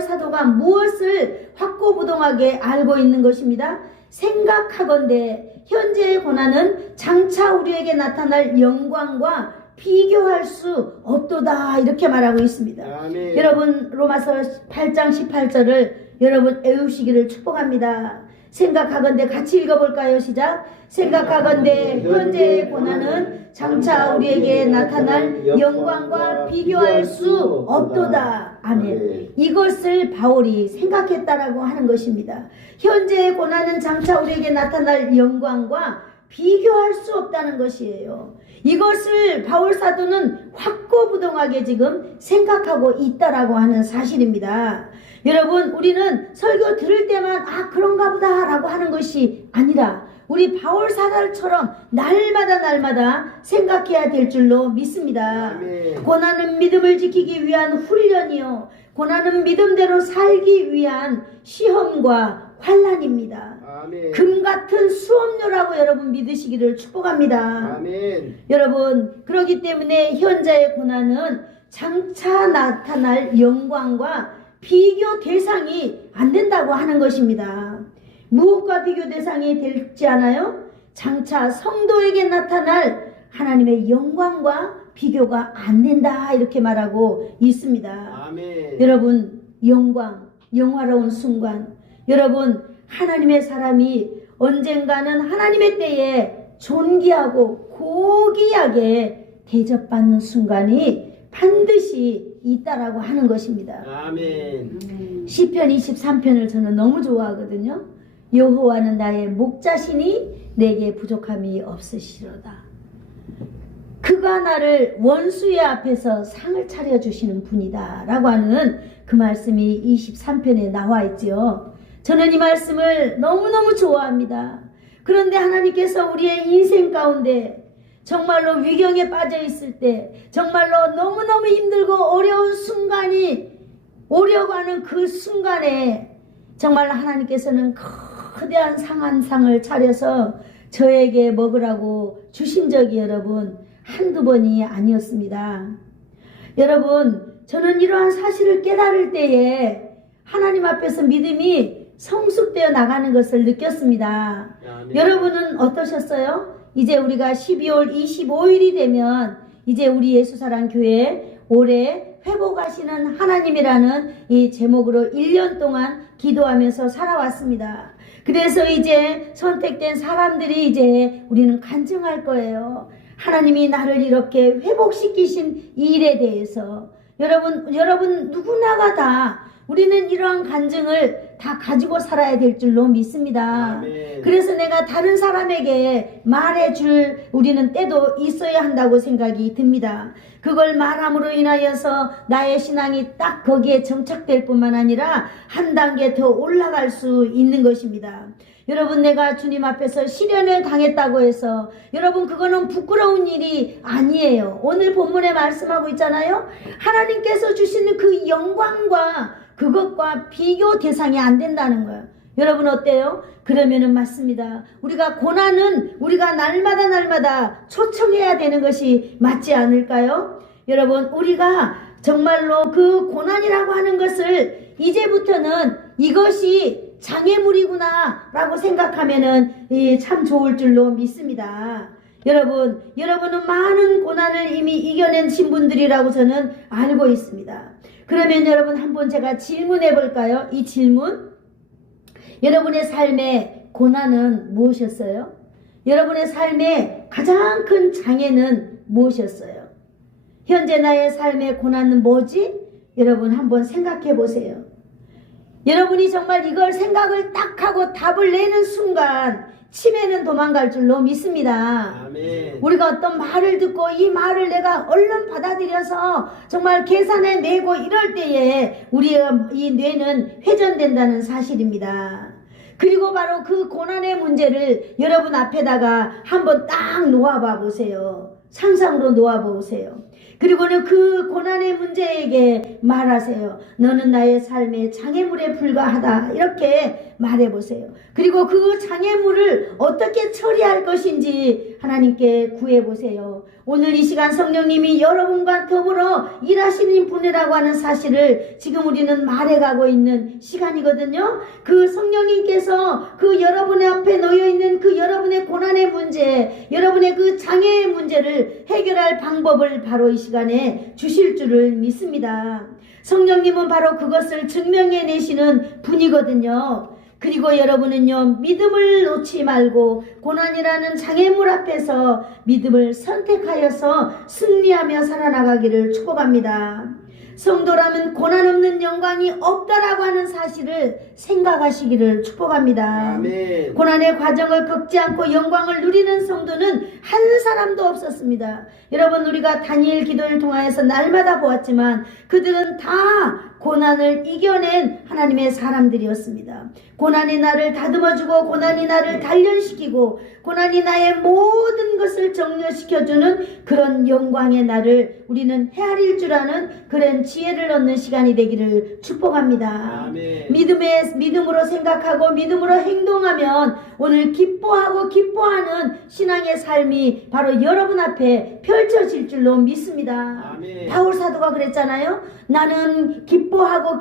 사도가 무엇을 확고부동하게 알고 있는 것입니다. 생각하건대 현재의 고난은 장차 우리에게 나타날 영광과 비교할 수 없도다 이렇게 말하고 있습니다. 아멘. 여러분, 로마서 8장 18절을 여러분 외우시기를 축복합니다. 생각하건대 같이 읽어볼까요? 시작. 생각하건대 현재의 고난은 장차 우리에게 나타날 영광과 비교할 수 없도다. 아멘. 이것을 바울이 생각했다라고 하는 것입니다. 현재의 고난은 장차 우리에게 나타날 영광과 비교할 수 없다는 것이에요. 이것을 바울 사도는 확고부동하게 지금 생각하고 있다라고 하는 사실입니다. 여러분, 우리는 설교 들을 때만 그런가 보다 라고 하는 것이 아니라 우리 바울 사도처럼 날마다 생각해야 될 줄로 믿습니다. 아멘. 고난은 믿음을 지키기 위한 훈련이요, 고난은 믿음대로 살기 위한 시험과 환난입니다. 아멘. 금 같은 수업료라고 여러분 믿으시기를 축복합니다. 아멘. 여러분, 그렇기 때문에 현재의 고난은 장차 나타날 영광과 비교 대상이 안 된다고 하는 것입니다. 무엇과 비교 대상이 되지 않아요? 장차 성도에게 나타날 하나님의 영광과 비교가 안 된다, 이렇게 말하고 있습니다. 아멘. 여러분, 영광, 영화로운 순간, 여러분, 하나님의 사람이 언젠가는 하나님의 때에 존귀하고 고귀하게 대접받는 순간이 반드시 있다라고 하는 것입니다. 아멘. 시편 23편을 저는 너무 좋아하거든요. 여호와는 나의 목자시니 내게 부족함이 없으시로다. 그가 나를 원수의 앞에서 상을 차려주시는 분이다 라고 하는 그 말씀이 23편에 나와 있지요. 저는 이 말씀을 너무너무 좋아합니다. 그런데 하나님께서 우리의 인생 가운데 정말로 위경에 빠져 있을 때, 정말로 너무너무 힘들고 어려운 순간이 오려고 하는 그 순간에 정말 하나님께서는 거대한 상 한 상을 차려서 저에게 먹으라고 주신 적이 여러분 한두 번이 아니었습니다. 여러분, 저는 이러한 사실을 깨달을 때에 하나님 앞에서 믿음이 성숙되어 나가는 것을 느꼈습니다. 아멘. 여러분은 어떠셨어요? 이제 우리가 12월 25일이 되면 이제 우리 예수사랑교회 올해 회복하시는 하나님이라는 이 제목으로 1년 동안 기도하면서 살아왔습니다. 그래서 이제 선택된 사람들이 이제 우리는 간증할 거예요. 하나님이 나를 이렇게 회복시키신 이 일에 대해서 여러분 누구나가 다 우리는 이러한 간증을 다 가지고 살아야 될 줄로 믿습니다. 아멘. 그래서 내가 다른 사람에게 말해줄 우리는 때도 있어야 한다고 생각이 듭니다. 그걸 말함으로 인하여서 나의 신앙이 딱 거기에 정착될 뿐만 아니라 한 단계 더 올라갈 수 있는 것입니다. 여러분, 내가 주님 앞에서 시련을 당했다고 해서 여러분 그거는 부끄러운 일이 아니에요. 오늘 본문에 말씀하고 있잖아요. 하나님께서 주시는 그 영광과 그것과 비교 대상이 안 된다는 거예요. 여러분 어때요? 그러면은 맞습니다. 우리가 고난은 우리가 날마다 초청해야 되는 것이 맞지 않을까요? 여러분, 우리가 정말로 그 고난이라고 하는 것을 이제부터는 이것이 장애물이구나 라고 생각하면은 참 좋을 줄로 믿습니다. 여러분은 많은 고난을 이미 이겨낸 분들이라고 저는 알고 있습니다. 그러면 여러분 한번 제가 질문해 볼까요? 이 질문. 여러분의 삶의 고난은 무엇이었어요? 여러분의 삶의 가장 큰 장애는 무엇이었어요? 현재 나의 삶의 고난은 뭐지? 여러분 한번 생각해 보세요. 여러분이 정말 이걸 생각을 딱 하고 답을 내는 순간 치매는 도망갈 줄로 믿습니다. 아멘. 우리가 어떤 말을 듣고 이 말을 내가 얼른 받아들여서 정말 계산해 내고 이럴 때에 우리의 이 뇌는 회전된다는 사실입니다. 그리고 바로 그 고난의 문제를 여러분 앞에다가 한번 딱 놓아봐 보세요. 상상으로 놓아봐 보세요. 그리고는 그 고난의 문제에게 말하세요. 너는 나의 삶의 장애물에 불과하다. 이렇게 말해보세요. 그리고 그 장애물을 어떻게 처리할 것인지 하나님께 구해보세요. 오늘 이 시간 성령님이 여러분과 더불어 일하시는 분이라고 하는 사실을 지금 우리는 말해가고 있는 시간이거든요. 그 성령님께서 그 여러분의 앞에 놓여있는 그 여러분의 고난의 문제, 여러분의 그 장애의 문제를 해결할 방법을 바로 이 시간에 주실 줄을 믿습니다. 성령님은 바로 그것을 증명해내시는 분이거든요. 그리고 여러분은요, 믿음을 놓지 말고 고난이라는 장애물 앞에서 믿음을 선택하여서 승리하며 살아나가기를 축복합니다. 성도라면 고난 없는 영광이 없다라고 하는 사실을 생각하시기를 축복합니다. 아멘. 고난의 과정을 겪지 않고 영광을 누리는 성도는 한 사람도 없었습니다. 여러분, 우리가 다니엘 기도를 통하여서 날마다 보았지만 그들은 다 고난을 이겨낸 하나님의 사람들이었습니다. 고난이 나를 다듬어주고 고난이 나를 단련시키고 고난이 나의 모든 것을 정렬시켜주는 그 그런 영광의 날을 우리는 헤아릴 줄 아는 그런 지혜를 얻는 시간이 되기를 축복합니다. 아멘. 믿음으로 생각하고 믿음으로 행동하면 오늘 기뻐하는 신앙의 삶이 바로 여러분 앞에 펼쳐질 줄로 믿습니다. 아멘. 바울 사도가 그랬잖아요. 나는 기뻐하고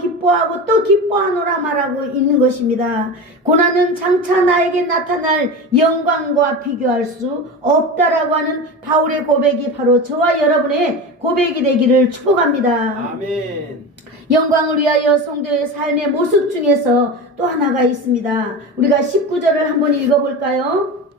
또 기뻐하노라 말하고 있는 것입니다. 고난은 장차 나에게 나타날 영광과 비교할 수 없다라고 하는 바울의 고백이 바로 저와 여러분의 고백이 되기를 축복합니다. 아멘. 영광을 위하여 성도의 삶의 모습 중에서 또 하나가 있습니다. 우리가 19절을 한번 읽어볼까요?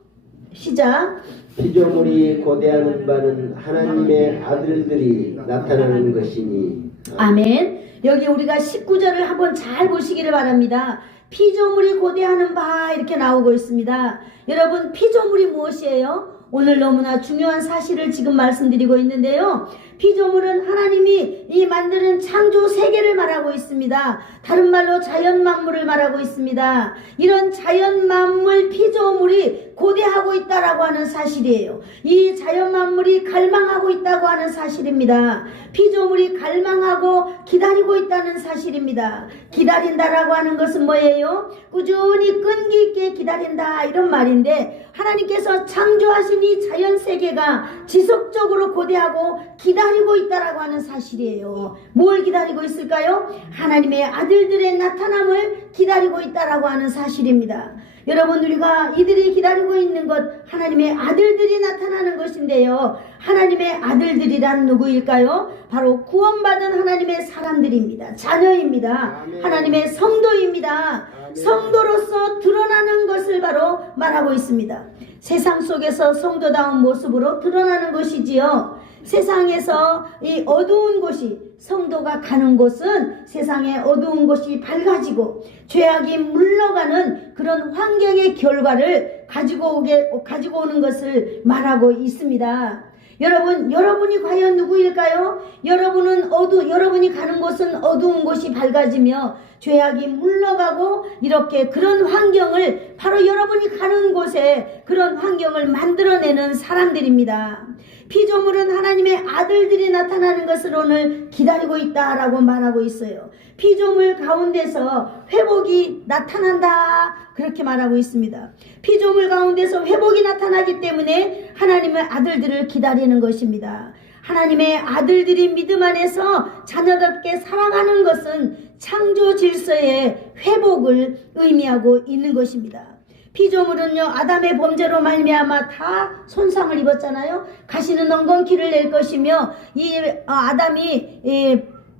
시작. 피조물이 고대하는 바는 하나님의 아들들이 나타나는 것이니. 아멘. 여기 우리가 19절을 한번 잘 보시기를 바랍니다. 피조물이 고대하는 바 이렇게 나오고 있습니다. 여러분, 피조물이 무엇이에요? 오늘 너무나 중요한 사실을 지금 말씀드리고 있는데요. 피조물은 하나님이 이 만드는 창조 세계를 말하고 있습니다. 다른 말로 자연 만물을 말하고 있습니다. 이런 자연 만물 피조물이 고대하고 있다라고 하는 사실이에요. 이 자연 만물이 갈망하고 있다고 하는 사실입니다. 피조물이 갈망하고 기다리고 있다는 사실입니다. 기다린다라고 하는 것은 뭐예요? 꾸준히 끈기 있게 기다린다 이런 말인데, 하나님께서 창조하신 이 자연 세계가 지속적으로 고대하고 기다리고 있다라고 하는 사실이에요. 뭘 기다리고 있을까요? 하나님의 아들들의 나타남을 기다리고 있다라고 하는 사실입니다. 여러분, 우리가 이들이 기다리고 있는 것, 하나님의 아들들이 나타나는 것인데요. 하나님의 아들들이란 누구일까요? 바로 구원받은 하나님의 사람들입니다. 자녀입니다. 아멘. 하나님의 성도입니다. 아멘. 성도로서 드러나는 것을 바로 말하고 있습니다. 세상 속에서 성도다운 모습으로 드러나는 것이지요. 세상에서 이 어두운 곳이, 성도가 가는 곳은 세상의 어두운 곳이 밝아지고 죄악이 물러가는 그런 환경의 결과를 가지고 오는 것을 말하고 있습니다. 여러분이 과연 누구일까요? 여러분이 가는 곳은 어두운 곳이 밝아지며 죄악이 물러가고 이렇게 그런 환경을, 바로 여러분이 가는 곳에 그런 환경을 만들어내는 사람들입니다. 피조물은 하나님의 아들들이 나타나는 것을 오늘 기다리고 있다라고 말하고 있어요. 피조물 가운데서 회복이 나타난다 그렇게 말하고 있습니다. 피조물 가운데서 회복이 나타나기 때문에 하나님의 아들들을 기다리는 것입니다. 하나님의 아들들이 믿음 안에서 자녀답게 살아가는 것은 창조 질서의 회복을 의미하고 있는 것입니다. 피조물은요, 아담의 범죄로 말미암아 다 손상을 입었잖아요. 가시는 엉겅퀴를 낼 것이며 이 아담이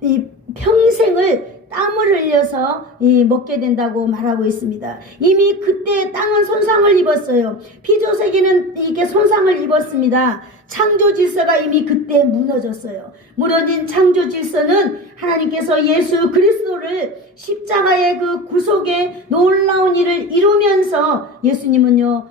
이 평생을 땀을 흘려서 먹게 된다고 말하고 있습니다. 이미 그때 땅은 손상을 입었어요. 피조세계는 이게 손상을 입었습니다. 창조 질서가 이미 그때 무너졌어요. 무너진 창조 질서는 하나님께서 예수 그리스도를 십자가의 그 구속의 놀라운 일을 이루면서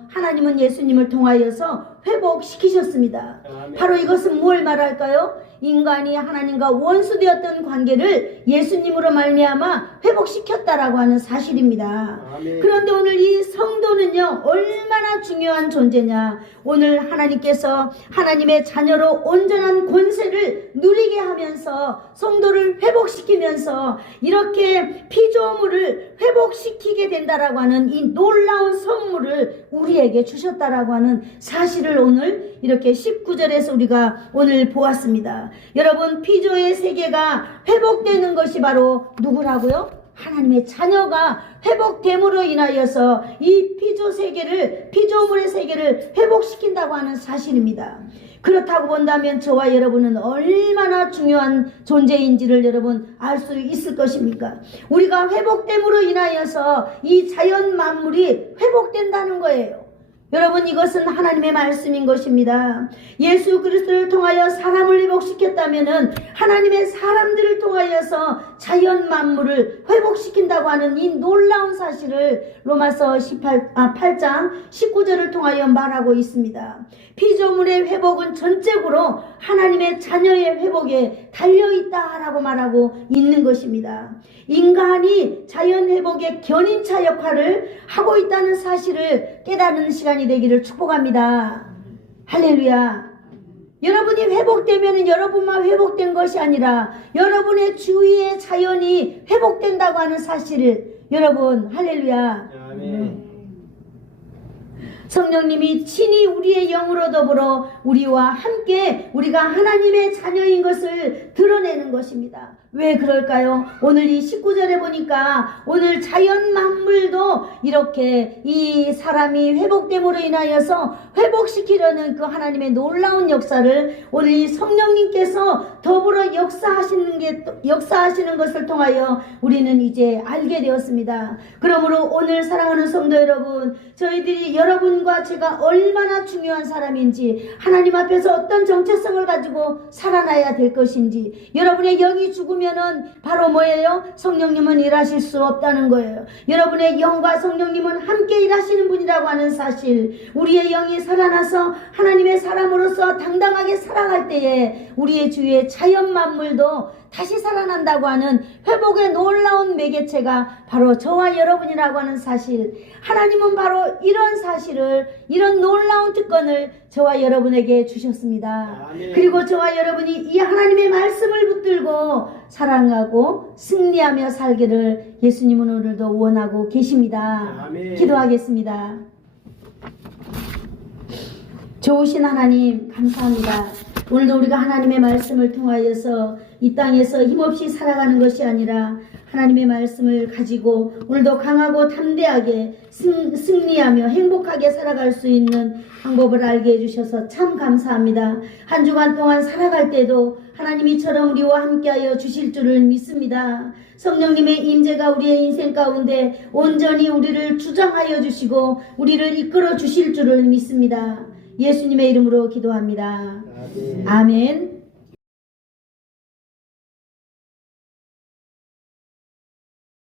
하나님은 예수님을 통하여서 회복시키셨습니다. 아멘. 바로 이것은 뭘 말할까요? 인간이 하나님과 원수되었던 관계를 예수님으로 말미암아 회복시켰다라고 하는 사실입니다. 아멘. 그런데 오늘 이 성도는요, 얼마나 중요한 존재냐. 오늘 하나님께서 하나님의 자녀로 온전한 권세를 누리게 하면서 성도를 회복시키면서 이렇게 피조물을 회복시키게 된다라고 하는 이 놀라운 선물을 우리에게 주셨다라고 하는 사실을 오늘 이렇게 19절에서 우리가 오늘 보았습니다. 여러분, 피조의 세계가 회복되는 것이 바로 누구라고요? 하나님의 자녀가 회복됨으로 인하여서 이 피조물의 세계를 회복시킨다고 하는 사실입니다. 그렇다고 본다면 저와 여러분은 얼마나 중요한 존재인지를 여러분 알 수 있을 것입니까? 우리가 회복됨으로 인하여서 이 자연 만물이 회복된다는 거예요. 여러분, 이것은 하나님의 말씀인 것입니다. 예수 그리스도를 통하여 사람을 회복시켰다면은 하나님의 사람들을 통하여서 자연 만물을 회복시킨다고 하는 이 놀라운 사실을 로마서 8장 19절을 통하여 말하고 있습니다. 피조물의 회복은 전적으로 하나님의 자녀의 회복에 달려있다라고 말하고 있는 것입니다. 인간이 자연 회복의 견인차 역할을 하고 있다는 사실을 깨닫는 시간이 되기를 축복합니다. 할렐루야. 여러분이 회복되면 여러분만 회복된 것이 아니라 여러분의 주위의 자연이 회복된다고 하는 사실을 여러분 할렐루야. 아멘. 성령님이 친히 우리의 영으로 더불어 우리와 함께 우리가 하나님의 자녀인 것을 드러내는 것입니다. 왜 그럴까요? 오늘 이 19절에 보니까 오늘 자연 만물도 이렇게 이 사람이 회복됨으로 인하여서 회복시키려는 그 하나님의 놀라운 역사를 오늘 이 성령님께서 더불어 역사하시는 것을 통하여 우리는 이제 알게 되었습니다. 그러므로 오늘 사랑하는 성도 여러분, 저희들이 여러분과 제가 얼마나 중요한 사람인지, 하나님 앞에서 어떤 정체성을 가지고 살아나야 될 것인지, 여러분의 영이 죽으면은 바로 뭐예요? 성령님은 일하실 수 없다는 거예요. 여러분의 영과 성령님은 함께 일하시는 분이라고 하는 사실, 우리의 영이 살아나서 하나님의 사람으로서 당당하게 살아갈 때에 우리의 주위의 자연 만물도 다시 살아난다고 하는 회복의 놀라운 매개체가 바로 저와 여러분이라고 하는 사실, 하나님은 바로 이런 사실을, 이런 놀라운 특권을 저와 여러분에게 주셨습니다. 아멘. 그리고 저와 여러분이 이 하나님의 말씀을 붙들고 사랑하고 승리하며 살기를 예수님은 오늘도 원하고 계십니다. 아멘. 기도하겠습니다. 좋으신 하나님 감사합니다. 오늘도 우리가 하나님의 말씀을 통하여서 이 땅에서 힘없이 살아가는 것이 아니라 하나님의 말씀을 가지고 오늘도 강하고 담대하게 승리하며 행복하게 살아갈 수 있는 방법을 알게 해주셔서 참 감사합니다. 한 주간 동안 살아갈 때도 하나님 이처럼 우리와 함께하여 주실 줄을 믿습니다. 성령님의 임재가 우리의 인생 가운데 온전히 우리를 주장하여 주시고 우리를 이끌어 주실 줄을 믿습니다. 예수님의 이름으로 기도합니다. 아멘. 아멘.